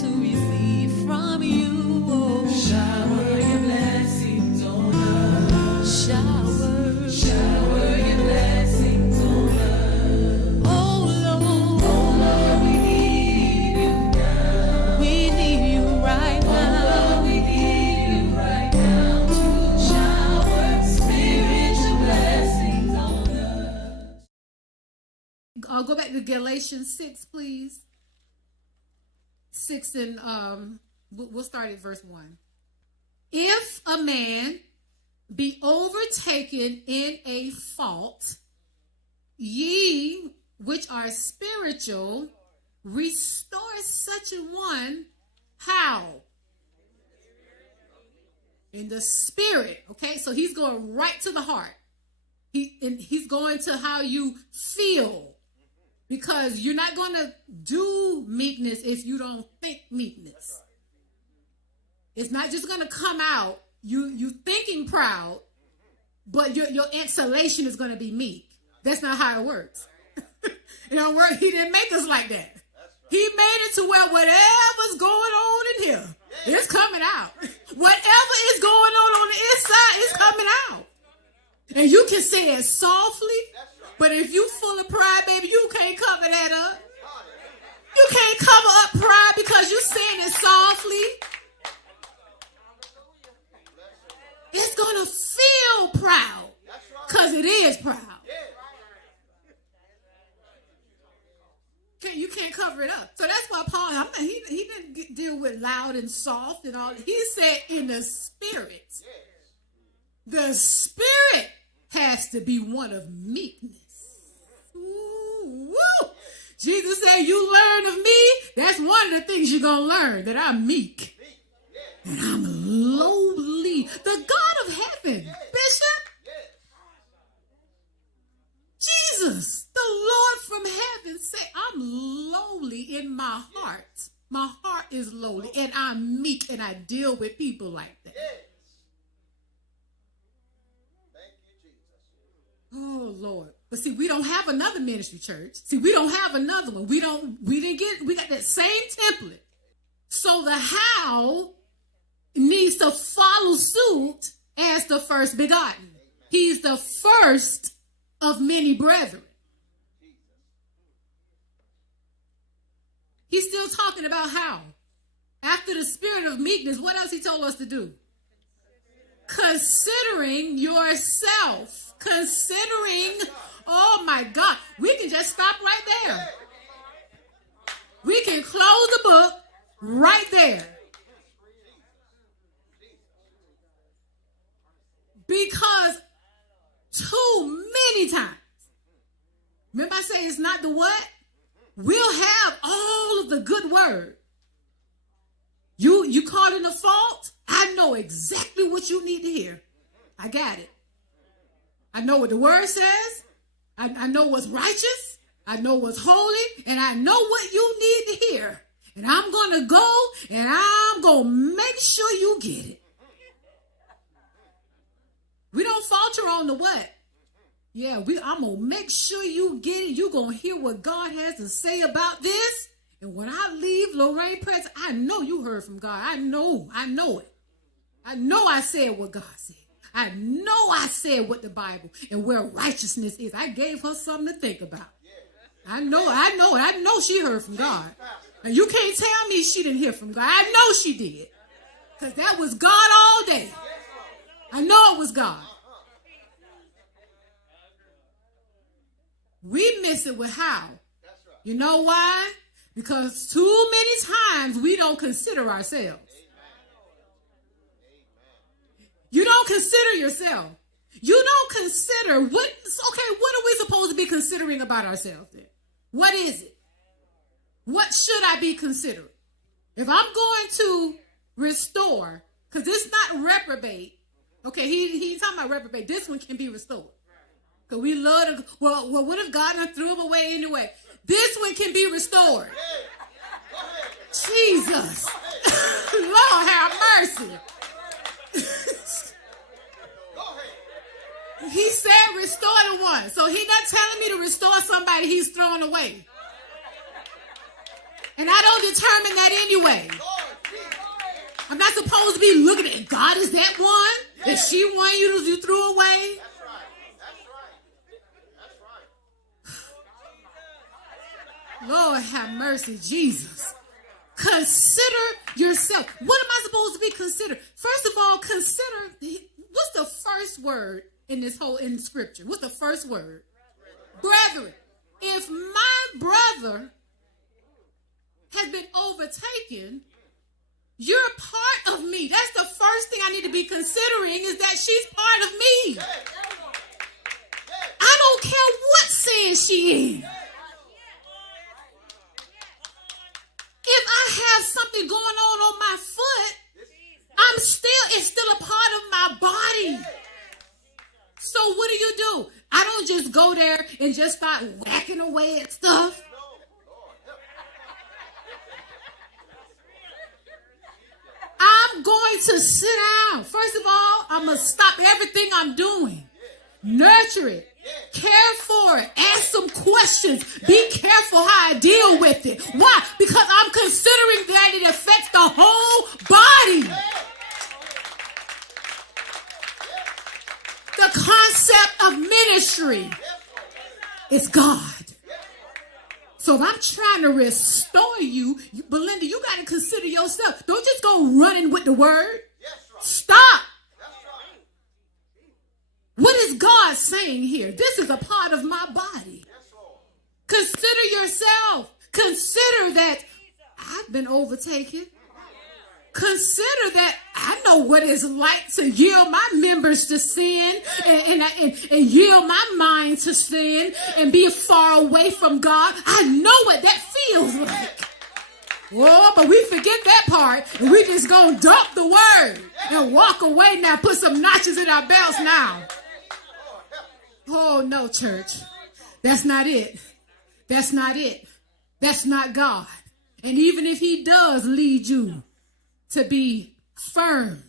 to receive from you. Oh, shower your blessings on us. Shower your blessings on us. Oh Lord, we need you now. We need you right now. Oh Lord, we need you right now to shower spiritual blessings on us. Go back to Galatians 6, please. 6 and we'll start at verse 1. If a man be overtaken in a fault, ye which are spiritual, restore such a one. How? In the spirit. Okay, so he's going right to the heart. He's going to how you feel. Because you're not going to do meekness if you don't think meekness. It's not just going to come out, you thinking proud, but your exhalation is going to be meek. That's not how it works. It don't work. He didn't make us like that. He made it to where whatever's going on in here is coming out. Whatever is going on the inside is coming out. And you can say it softly. But if you full of pride, baby, you can't cover that up. You can't cover up pride because you saying it softly. It's going to feel proud because it is proud. You can't cover it up. So that's why Paul, he didn't deal with loud and soft and all. He said in the spirit. The spirit has to be one of meekness. Woo. Jesus said, you learn of me. That's one of the things you're going to learn, that I'm meek. And I'm lowly. The God of heaven, Bishop. Jesus, the Lord from heaven said, I'm lowly in my heart. My heart is lowly and I'm meek and I deal with people like that. Oh Lord. But see, we don't have another ministry church. See, we don't have another one. We got that same template. So the how needs to follow suit as the first begotten. He's the first of many brethren. He's still talking about how. After the spirit of meekness, what else he told us to do? Considering yourself. Considering, oh my God, we can just stop right there. We can close the book right there. Because too many times, remember I say it's not the what? We'll have all of the good word. You caught in a fault? I know exactly what you need to hear. I got it. I know what the word says. I know what's righteous. I know what's holy. And I know what you need to hear. And I'm going to go and I'm going to make sure you get it. We don't falter on the what? Yeah, I'm going to make sure you get it. You're going to hear what God has to say about this. And when I leave Lorraine present, I know you heard from God. I know it. I know I said what God said. I know I said what the Bible and where righteousness is. I gave her something to think about. I know she heard from God. And you can't tell me she didn't hear from God. I know she did. Because that was God all day. I know it was God. We miss it with how. You know why? Because too many times we don't consider ourselves. You don't consider yourself. You don't consider what are we supposed to be considering about ourselves then? What is it? What should I be considering? If I'm going to restore, because it's not reprobate. Okay, he's talking about reprobate. This one can be restored. Because we love to, well, what if God done threw him away anyway? This one can be restored. Jesus. Lord have mercy. He said restore the one. So he's not telling me to restore somebody he's throwing away. And I don't determine that anyway. I'm not supposed to be looking at God. Is that one? Is she one you threw away? Lord have mercy, Jesus. Consider yourself. What am I supposed to be considered? First of all, consider. What's the first word in in scripture? What's the first word? Brethren. If my brother has been overtaken, you're part of me. That's the first thing I need to be considering, is that she's part of me. I don't care what sin she in. If I have something going on my foot, it's still a part of my body. So what do? I don't just go there and just start whacking away at stuff. I'm going to sit down. First of all, I'm going to stop everything I'm doing. Nurture it. Care for it. Ask some questions. Be careful how I deal with it. Why? Because I'm considering that it affects the whole body. The concept of ministry is God. So if I'm trying to restore you, Bilinda, you got to consider yourself. Don't just go running with the word. Stop. What is God saying here? This is a part of my body. Consider yourself. Consider that I've been overtaken. Consider that I know what it's like to yield my members to sin and yield my mind to sin and be far away from God. I know what that feels like. Oh, but we forget that part and we just gonna dump the word and walk away now, put some notches in our belts now. Oh, no, church. That's not it. That's not it. That's not God. And even if he does lead you to be firm,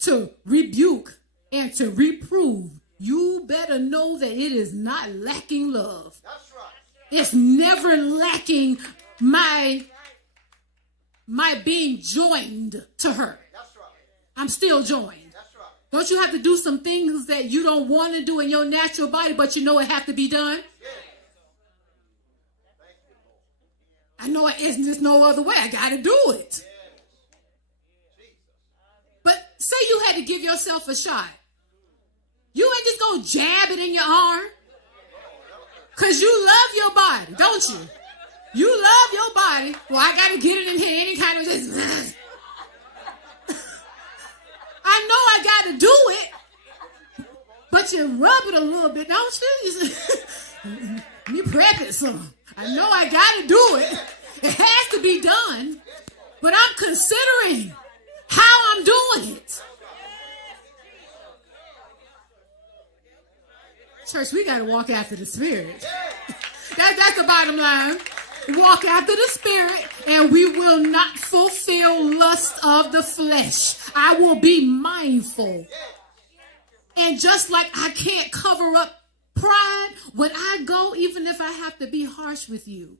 to rebuke and to reprove, you better know that it is not lacking love. That's right. It's never lacking my being joined to her. That's right. I'm still joined. Don't you have to do some things that you don't want to do in your natural body, but you know it have to be done? I know there's no other way. I got to do it. But say you had to give yourself a shot. You ain't just going to jab it in your arm. Because you love your body, don't you? You love your body. Well, I got to get it in here any kind of just... I know I got to do it, but you rub it a little bit, don't you? Let me prep it some. I know I got to do it. It has to be done, but I'm considering how I'm doing it. Church, we got to walk after the Spirit. That's the bottom line. Walk after the Spirit, and we will not fulfill lust of the flesh. I will be mindful. And just like I can't cover up pride, when I go, even if I have to be harsh with you,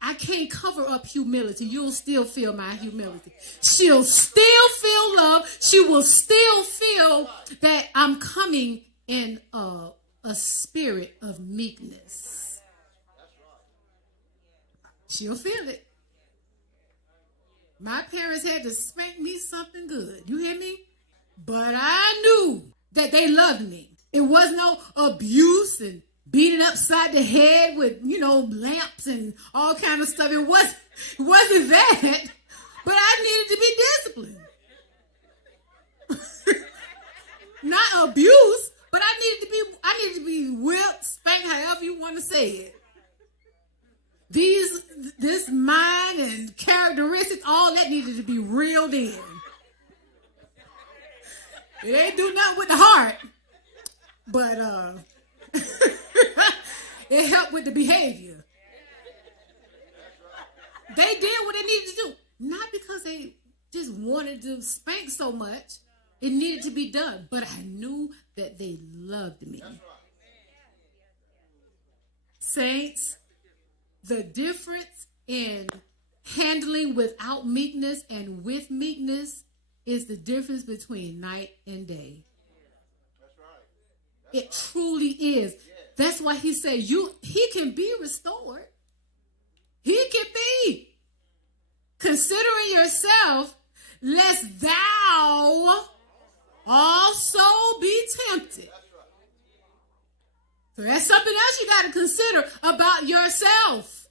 I can't cover up humility. You'll still feel my humility. She'll still feel love. She will still feel that I'm coming in a spirit of meekness. She'll feel it. My parents had to spank me something good. You hear me? But I knew that they loved me. It was no abuse and beating upside the head with, lamps and all kind of stuff. It wasn't that. But I needed to be disciplined. Not abuse, but I needed to be whipped, spanked, however you want to say it. This mind and characteristics, all that needed to be reeled in. It ain't do nothing with the heart, but it helped with the behavior. They did what they needed to do, not because they just wanted to spank so much. It needed to be done, but I knew that they loved me. Saints, The difference in handling without meekness and with meekness is the difference between night and day. It truly is. That's why he said he can be restored. He can be. Considering yourself, lest thou also be tempted. So that's something else you got to consider about yourself.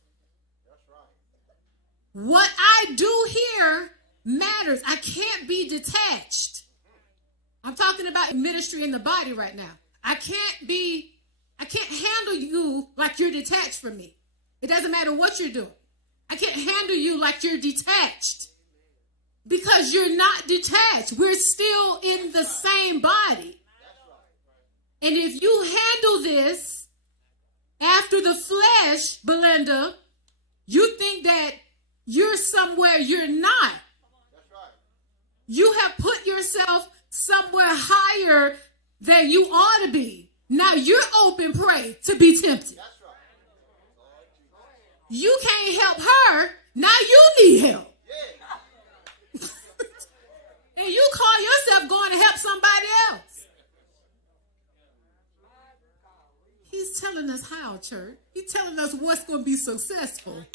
What I do here matters. I can't be detached. I'm talking about ministry in the body right now. I can't handle you like you're detached from me. It doesn't matter what you're doing. I can't handle you like you're detached. Because you're not detached. We're still in the same body. And if you handle this after the flesh, Belinda, you think that you're somewhere you're not. You have put yourself somewhere higher than you ought to be. Now you're open prey to be tempted. You can't help her. Now you need help. And you call yourself going to help somebody else. He's telling us how, church. He's telling us what's going to be successful.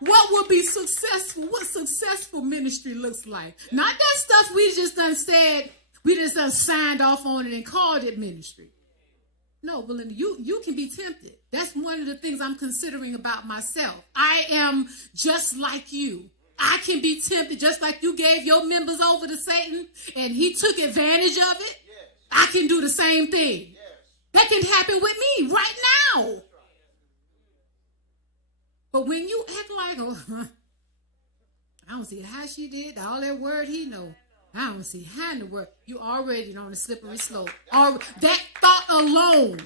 What will be successful? What successful ministry looks like. Not that stuff we just done said, we just done signed off on it and called it ministry. No, Belinda, you can be tempted. That's one of the things I'm considering about myself. I am just like you. I can be tempted just like you gave your members over to Satan and he took advantage of it. I can do the same thing. That can happen with me right now. But when you act like, oh, I don't see how she did, all that word he know. I don't see how in the word. You already on a slippery slope. That thought alone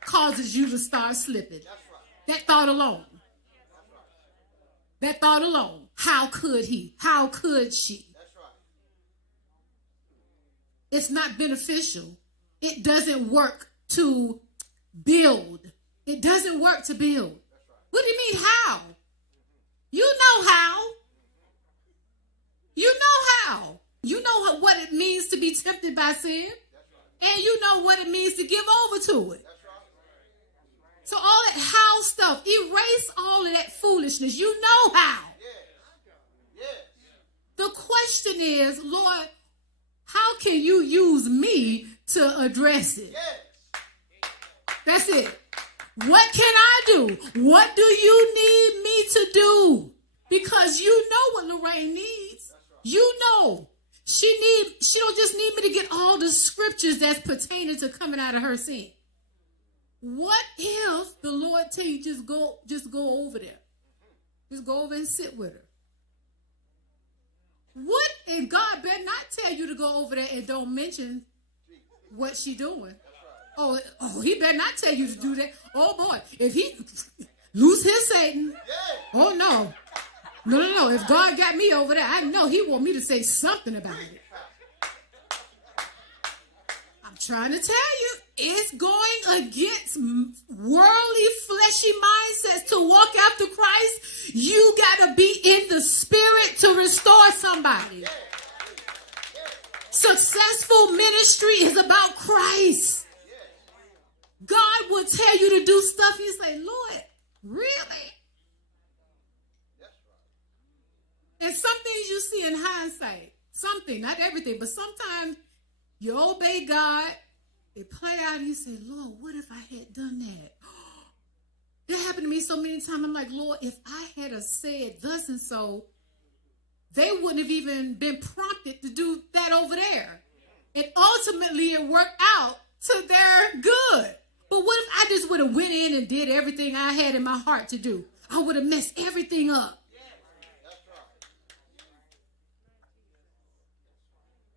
causes you to start slipping. That thought alone. That thought alone. How could he? How could she? It's not beneficial. It doesn't work to build. It doesn't work to build. What do you mean how? You know how. You know how. You know what it means to be tempted by sin. And you know what it means to give over to it. So all that how stuff, erase all of that foolishness. You know how. The question is, Lord, how can you use me to address it? That's it. What can I do? What do you need me to do? Because you know what Lorraine needs. You know. She don't just need me to get all the scriptures that's pertaining to coming out of her sin. What if the Lord tell you just go over there? Just go over and sit with her. What? And God better not tell you to go over there and don't mention what she doing. Oh, he better not tell you to do that. Oh boy, if he lose his Satan, oh no. No. If God got me over there, I know he want me to say something about it. I'm trying to tell you, it's going against worldly, fleshy mindsets to walk after Christ. You got to be in the spirit to restore somebody. Successful ministry is about Christ. God will tell you to do stuff. You say, Lord, really? And some things you see in hindsight. Something, not everything, but sometimes you obey God. It play out and you say, Lord, what if I had done that? That happened to me so many times. I'm like, Lord, if I had said thus and so, they wouldn't have even been prompted to do that over there. And ultimately it worked out to their good. But what if I just would have went in and did everything I had in my heart to do? I would have messed everything up.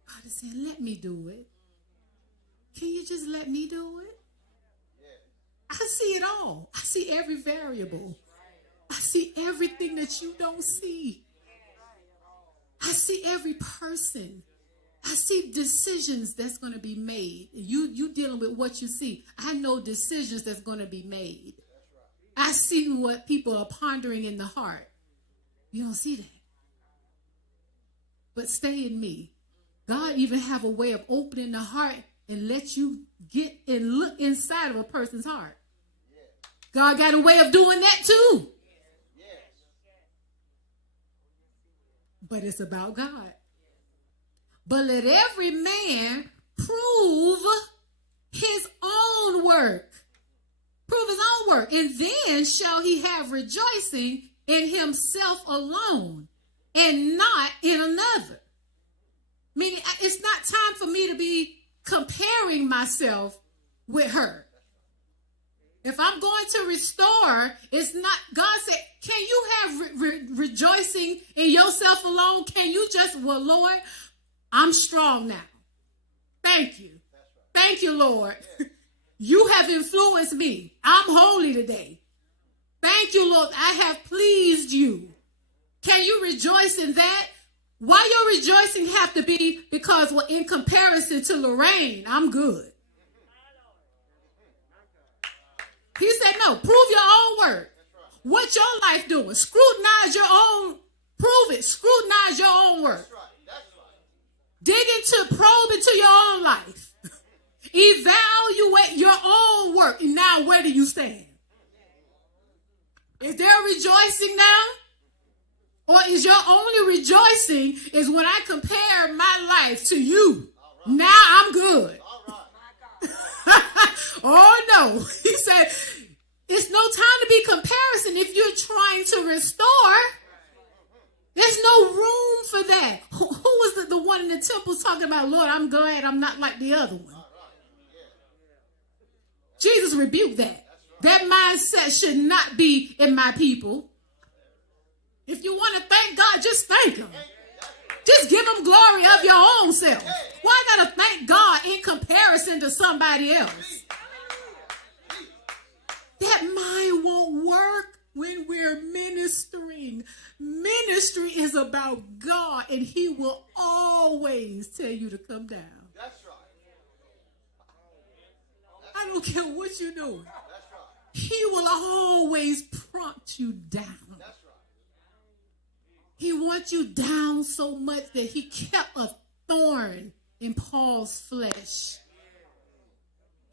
God is saying, let me do it. Can you just let me do it? I see it all. I see every variable. I see everything that you don't see. I see every person. I see decisions that's going to be made. You dealing with what you see. I know decisions that's going to be made. I see what people are pondering in the heart. You don't see that. But stay in me. God even have a way of opening the heart and let you get and look inside of a person's heart. God got a way of doing that too. But it's about God. But let every man prove his own work. Prove his own work. And then shall he have rejoicing in himself alone and not in another. Meaning it's not time for me to be comparing myself with her. If I'm going to restore, it's not, God said, can you have rejoicing in yourself alone? Can you just, well, Lord, I'm strong now. Thank you. Thank you, Lord. You have influenced me. I'm holy today. Thank you, Lord. I have pleased you. Can you rejoice in that? Why your rejoicing have to be because, well, in comparison to Lorraine, I'm good. He said, no, prove your own work. What your life doing? Scrutinize your own, prove it. Scrutinize your own work. Dig into, probe into your own life. Evaluate your own work. And now where do you stand? Is there rejoicing now? Or is your only rejoicing is when I compare my life to you? Right. Now I'm good. Oh no. He said, it's no time to be comparison if you're trying to restore. There's no room for that. Who was the one in the temple talking about, Lord, I'm glad I'm not like the other one. Jesus rebuked that. That mindset should not be in my people. If you want to thank God, just thank him. Just give him glory of your own self. Why gotta thank God in comparison to somebody else? That mind won't work when we're ministering. Ministry is about God, and he will always tell you to come down. That's right. I don't care what you're doing. He will always prompt you down. He wants you down so much that he kept a thorn in Paul's flesh.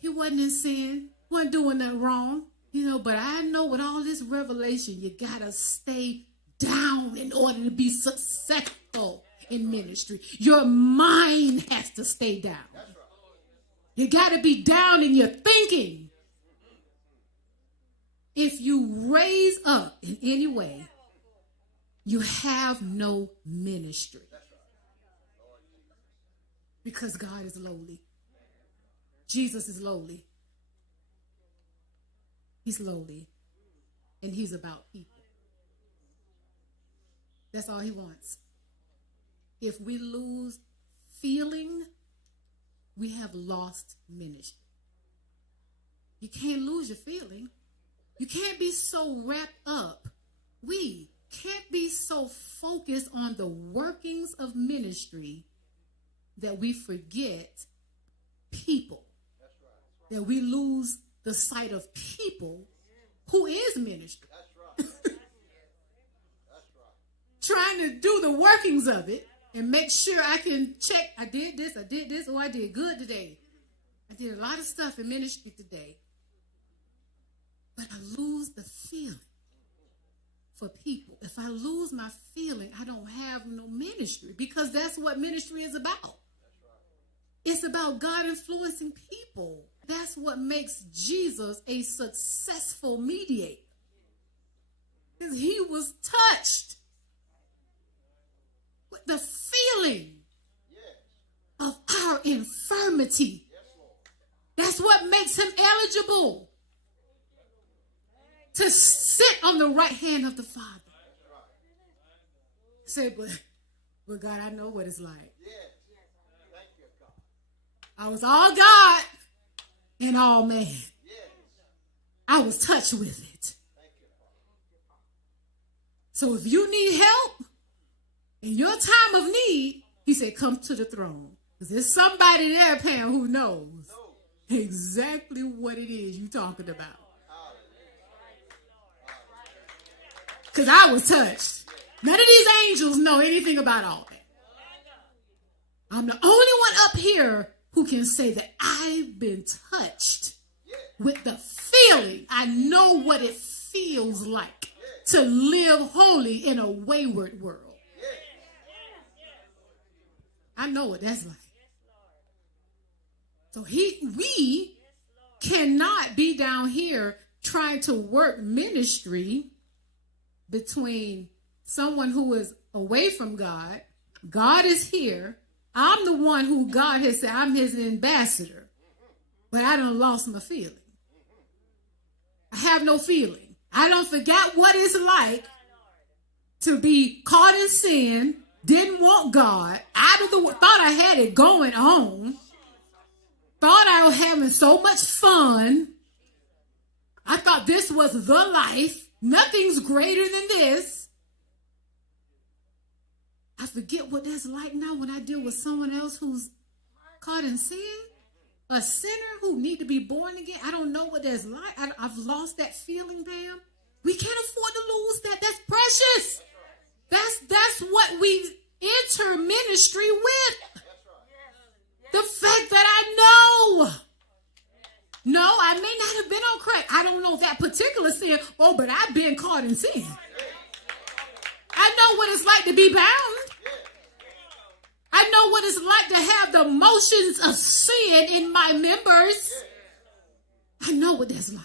He wasn't in sin, wasn't doing nothing wrong, but I know with all this revelation, you got to stay down in order to be successful in ministry. Your mind has to stay down. You got to be down in your thinking. If you raise up in any way, you have no ministry. Because God is lowly. Jesus is lowly. He's lowly. And he's about people. That's all he wants. If we lose feeling, we have lost ministry. You can't lose your feeling. You can't be so wrapped up. We can't be so focused on the workings of ministry that we forget people. That's right. That we lose the sight of people who is ministry. That's right. That's right. Trying to do the workings of it and make sure I can check, I did this, or I did good today. I did a lot of stuff in ministry today. But I lose the feeling for people. If I lose my feeling, I don't have no ministry, because that's what ministry is about. That's right. It's about God influencing people. That's what makes Jesus a successful mediator. Because he was touched with the feeling of our infirmity. That's what makes him eligible to sit on the right hand of the Father. Say, but God, I know what it's like. I was all God and all man. I was touched with it. So if you need help in your time of need, he said, come to the throne. Because there's somebody there, Pam, who knows exactly what it is you're talking about. because I was touched. None of these angels know anything about all that. I'm the only one up here who can say that I've been touched with the feeling. I know what it feels like to live holy in a wayward world. I know what that's like. So we cannot be down here trying to work ministry between someone who is away from God. God is here. I'm the one who God has said, I'm his ambassador. But I done lost my feeling. I have no feeling. I don't forget what it's like to be caught in sin, didn't want God, thought I had it going on, thought I was having so much fun. I thought this was the life. Nothing's greater than this. I forget what that's like now when I deal with someone else who's caught in sin. A sinner who need to be born again. I don't know what that's like. I've lost that feeling, Pam. We can't afford to lose that. That's precious. That's what we enter ministry with. The fact that I know. No, I may not have been on crack. I don't know that particular sin. Oh, but I've been caught in sin. I know what it's like to be bound. I know what it's like to have the motions of sin in my members. I know what that's like.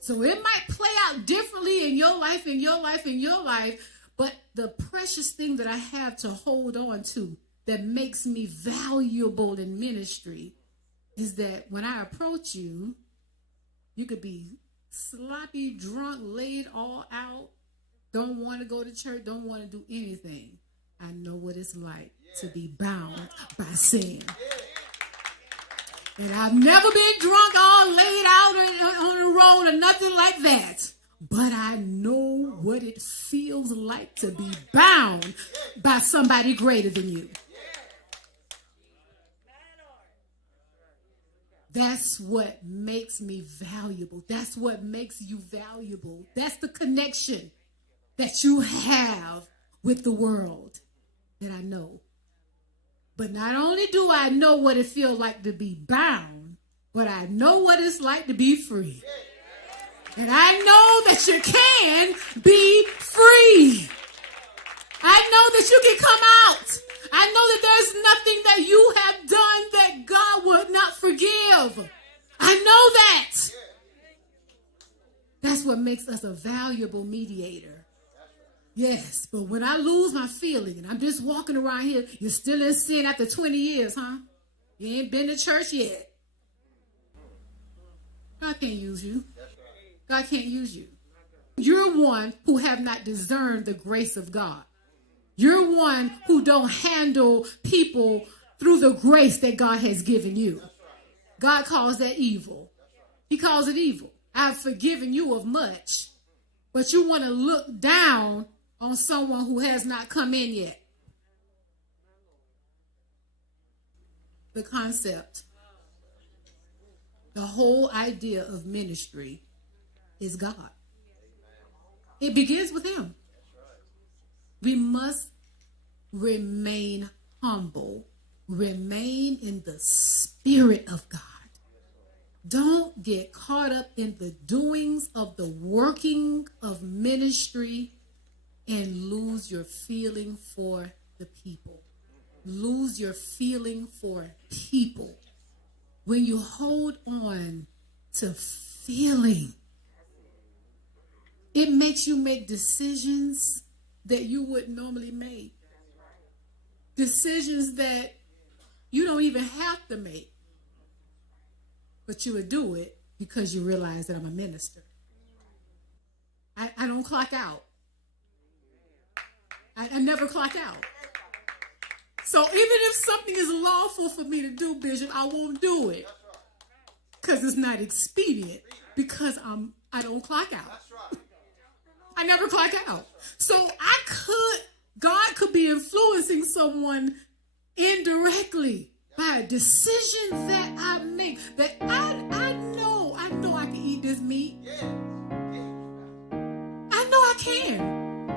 So it might play out differently in your life, in your life, in your life. But the precious thing that I have to hold on to that makes me valuable in ministry is that when I approach you, you could be sloppy, drunk, laid all out, don't want to go to church, don't want to do anything. I know what it's like to be bound by sin. And I've never been drunk, all laid out on the road or nothing like that. But I know what it feels like to be bound by somebody greater than you. That's what makes me valuable. That's what makes you valuable. That's the connection that you have with the world that I know. But not only do I know what it feels like to be bound, but I know what it's like to be free. And I know that you can be free. I know that you can come out. I know that there's nothing that you have done that God would not forgive. I know that. That's what makes us a valuable mediator. Yes, but when I lose my feeling and I'm just walking around here, you're still in sin after 20 years, huh? You ain't been to church yet. God can't use you. God can't use you. You're one who have not discerned the grace of God. You're one who don't handle people through the grace that God has given you. God calls that evil. He calls it evil. I've forgiven you of much, but you want to look down on someone who has not come in yet. The concept, the whole idea of ministry is God. It begins with him. We must remain humble, remain in the spirit of God. Don't get caught up in the doings of the working of ministry and lose your feeling for the people. Lose your feeling for people. When you hold on to feeling, it makes you make decisions that you wouldn't normally make. Decisions that you don't even have to make. But you would do it because you realize that I'm a minister. I don't clock out. I never clock out. So even if something is lawful for me to do, Bishop, I won't do it. Because it's not expedient. Because I don't clock out. I never clock out. So God could be influencing someone indirectly by a decision that I make. That I know I can eat this meat. I know I can.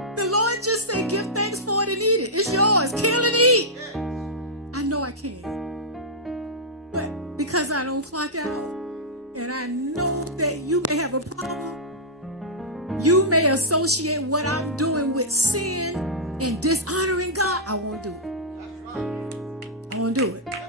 can. But because I don't clock out, and I know that you may have a problem, you may associate what I'm doing with sin and dishonoring God. I won't do it. I won't do it.